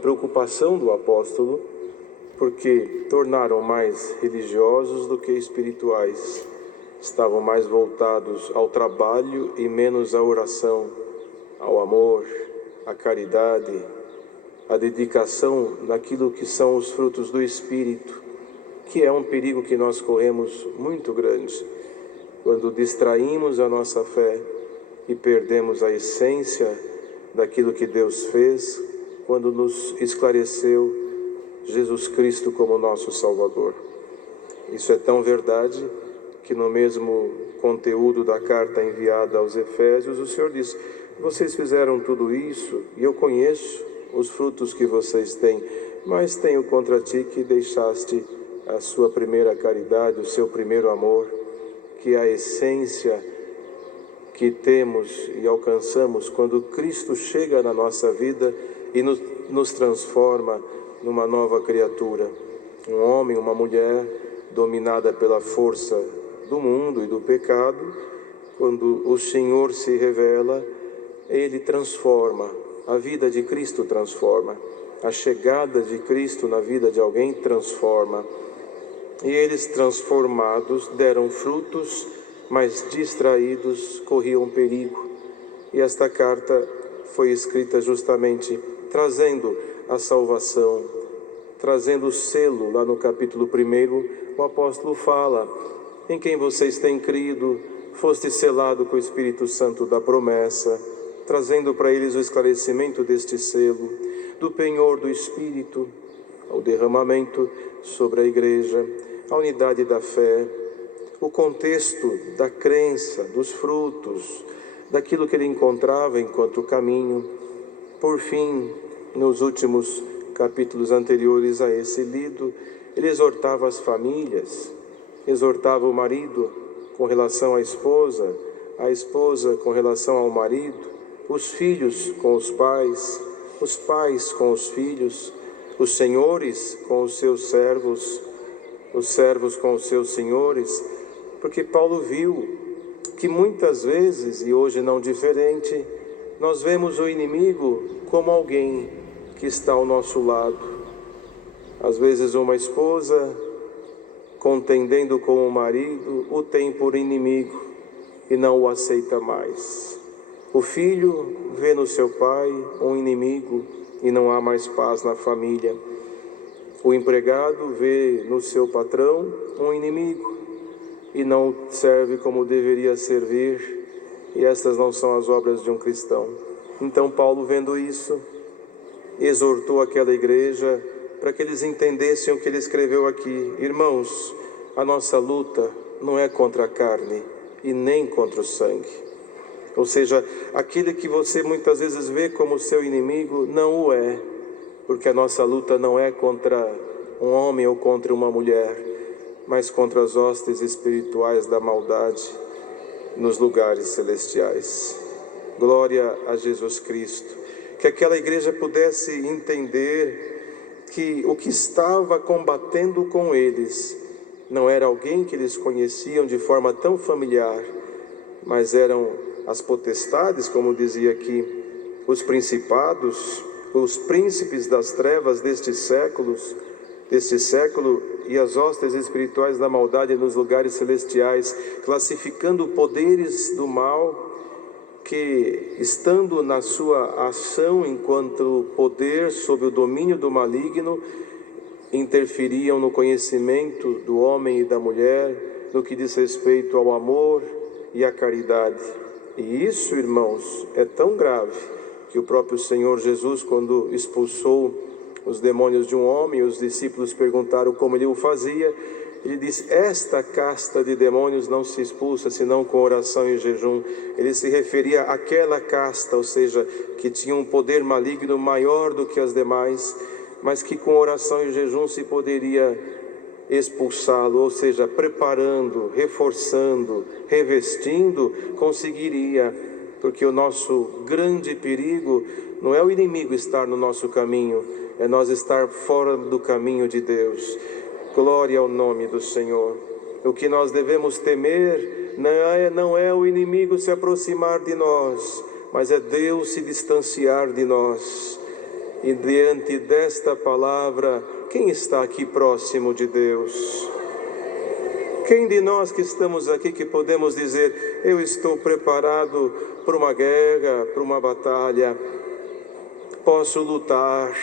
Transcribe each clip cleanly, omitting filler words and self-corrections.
preocupação do apóstolo, porque tornaram mais religiosos do que espirituais. Estavam mais voltados ao trabalho e menos à oração, ao amor, à caridade, à dedicação naquilo que são os frutos do Espírito, que é um perigo que nós corremos muito grande, quando distraímos a nossa fé e perdemos a essência daquilo que Deus fez, quando nos esclareceu Jesus Cristo como nosso Salvador. Isso é tão verdade que no mesmo conteúdo da carta enviada aos Efésios, o Senhor diz: vocês fizeram tudo isso e eu conheço os frutos que vocês têm, mas tenho contra ti que deixaste a sua primeira caridade, o seu primeiro amor, que é a essência que temos e alcançamos quando Cristo chega na nossa vida e nos transforma numa nova criatura. Um homem, uma mulher dominada pela força do mundo e do pecado, quando o Senhor se revela, Ele transforma, a vida de Cristo transforma, a chegada de Cristo na vida de alguém transforma. E eles, transformados, deram frutos, mas distraídos corriam perigo. E esta carta foi escrita justamente trazendo a salvação, trazendo o selo. Lá no capítulo 1, o apóstolo fala: em quem vocês têm crido, foste selado com o Espírito Santo da promessa, trazendo para eles o esclarecimento deste selo, do penhor do Espírito, ao derramamento sobre a igreja, a unidade da fé, o contexto da crença, dos frutos, daquilo que ele encontrava enquanto caminho. Por fim, nos últimos capítulos anteriores a esse lido, ele exortava as famílias, exortava o marido com relação à esposa, a esposa com relação ao marido, os filhos com os pais com os filhos, os senhores com os seus servos, os servos com os seus senhores, porque Paulo viu que muitas vezes, e hoje não diferente, nós vemos o inimigo como alguém que está ao nosso lado. Às vezes uma esposa, contendendo com o marido, o tem por inimigo e não o aceita mais. O filho vê no seu pai um inimigo e não há mais paz na família. O empregado vê no seu patrão um inimigo e não serve como deveria servir, e estas não são as obras de um cristão. Então Paulo, vendo isso, exortou aquela igreja para que eles entendessem o que ele escreveu aqui: irmãos, a nossa luta não é contra a carne e nem contra o sangue. Ou seja, aquele que você muitas vezes vê como seu inimigo, não o é, porque a nossa luta não é contra um homem ou contra uma mulher, mas contra as hostes espirituais da maldade nos lugares celestiais. Glória a Jesus Cristo. Que aquela igreja pudesse entender que o que estava combatendo com eles não era alguém que eles conheciam de forma tão familiar, mas eram as potestades, como dizia aqui, os principados, os príncipes das trevas deste século e as hostes espirituais da maldade nos lugares celestiais, classificando poderes do mal que, estando na sua ação enquanto poder sob o domínio do maligno, interferiam no conhecimento do homem e da mulher, no que diz respeito ao amor e à caridade. E isso, irmãos, é tão grave que o próprio Senhor Jesus, quando expulsou os demônios de um homem, os discípulos perguntaram como ele o fazia. Ele disse: esta casta de demônios não se expulsa senão com oração e jejum. Ele se referia àquela casta, ou seja, que tinha um poder maligno maior do que as demais, mas que com oração e jejum se poderia expulsá-lo, ou seja, preparando, reforçando, revestindo, conseguiria, porque o nosso grande perigo não é o inimigo estar no nosso caminho, é nós estar fora do caminho de Deus. Glória ao nome do Senhor. O que nós devemos temer não é o inimigo se aproximar de nós, mas é Deus se distanciar de nós. E diante desta palavra, quem está aqui próximo de Deus? Quem de nós que estamos aqui que podemos dizer, eu estou preparado para uma guerra, para uma batalha, posso lutar,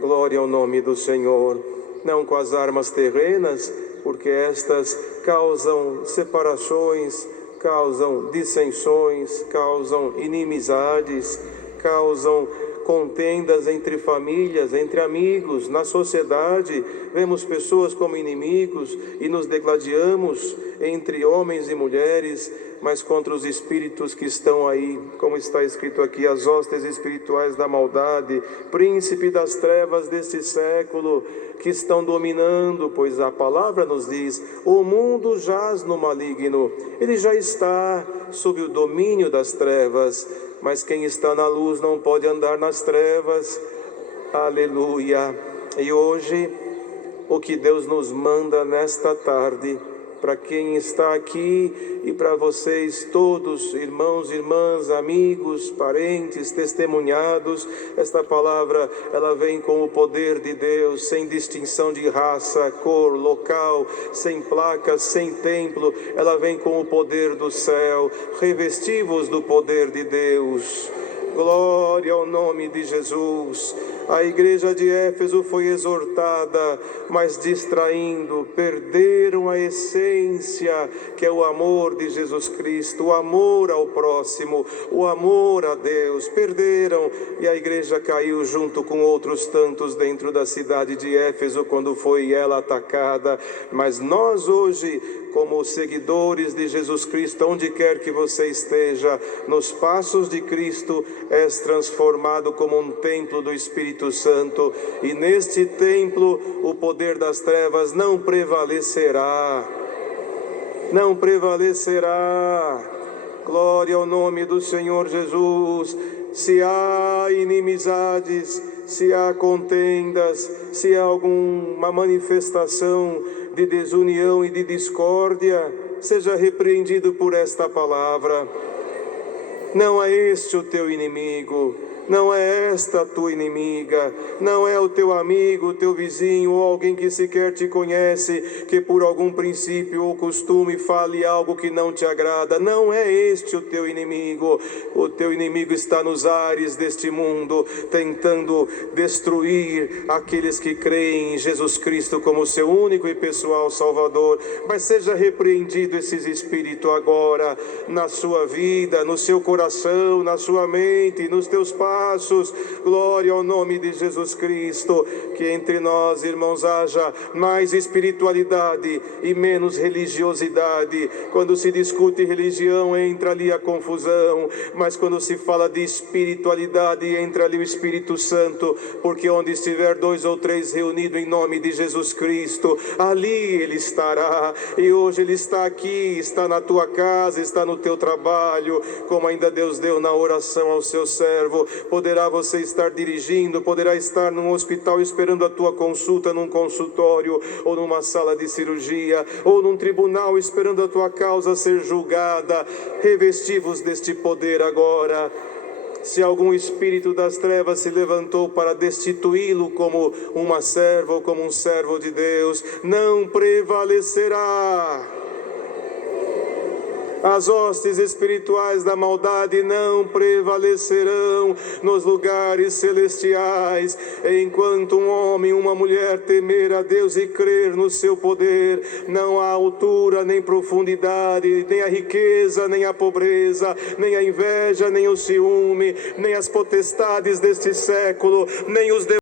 glória ao nome do Senhor, não com as armas terrenas, porque estas causam separações, causam dissensões, causam inimizades, causam contendas entre famílias, entre amigos, na sociedade. Vemos pessoas como inimigos e nos degladiamos entre homens e mulheres, mas contra os espíritos que estão aí, como está escrito aqui, as hostes espirituais da maldade, príncipe das trevas deste século, que estão dominando, pois a palavra nos diz, o mundo jaz no maligno, ele já está sob o domínio das trevas, mas quem está na luz não pode andar nas trevas, aleluia. E hoje, o que Deus nos manda nesta tarde, para quem está aqui e para vocês todos, irmãos, irmãs, amigos, parentes, testemunhados, esta palavra, ela vem com o poder de Deus, sem distinção de raça, cor, local, sem placas, sem templo, ela vem com o poder do céu. Revesti-vos do poder de Deus. Glória ao nome de Jesus. A igreja de Éfeso foi exortada, mas distraindo, perderam a essência, que é o amor de Jesus Cristo, o amor ao próximo, o amor a Deus. Perderam e a igreja caiu junto com outros tantos dentro da cidade de Éfeso, quando foi ela atacada. Mas nós hoje, como seguidores de Jesus Cristo, onde quer que você esteja, nos passos de Cristo, és transformado como um templo do Espírito Santo, e neste templo o poder das trevas não prevalecerá. Não prevalecerá. Glória ao nome do Senhor Jesus. Se há inimizades, se há contendas, se há alguma manifestação de desunião e de discórdia, seja repreendido por esta palavra. Não é este o teu inimigo, não é esta a tua inimiga, não é o teu amigo, o teu vizinho ou alguém que sequer te conhece, que por algum princípio ou costume fale algo que não te agrada. Não é este o teu inimigo. O teu inimigo está nos ares deste mundo, tentando destruir aqueles que creem em Jesus Cristo como seu único e pessoal Salvador. Mas seja repreendido esses espíritos agora, na sua vida, no seu coração, na sua mente, nos teus passos. Glória ao nome de Jesus Cristo. Que entre nós, irmãos, haja mais espiritualidade e menos religiosidade. Quando se discute religião, entra ali a confusão, mas quando se fala de espiritualidade, entra ali o Espírito Santo, porque onde estiver 2 ou 3 reunidos em nome de Jesus Cristo, ali Ele estará. E hoje Ele está aqui, está na tua casa, está no teu trabalho, como ainda Deus deu na oração ao seu servo. Poderá você estar dirigindo, poderá estar num hospital esperando a tua consulta, num consultório, ou numa sala de cirurgia, ou num tribunal esperando a tua causa ser julgada. Revesti-vos deste poder agora. Se algum espírito das trevas se levantou para destituí-lo como uma serva ou como um servo de Deus, não prevalecerá. As hostes espirituais da maldade não prevalecerão nos lugares celestiais, enquanto um homem, uma mulher temer a Deus e crer no seu poder. Não há altura, nem profundidade, nem a riqueza, nem a pobreza, nem a inveja, nem o ciúme, nem as potestades deste século, nem os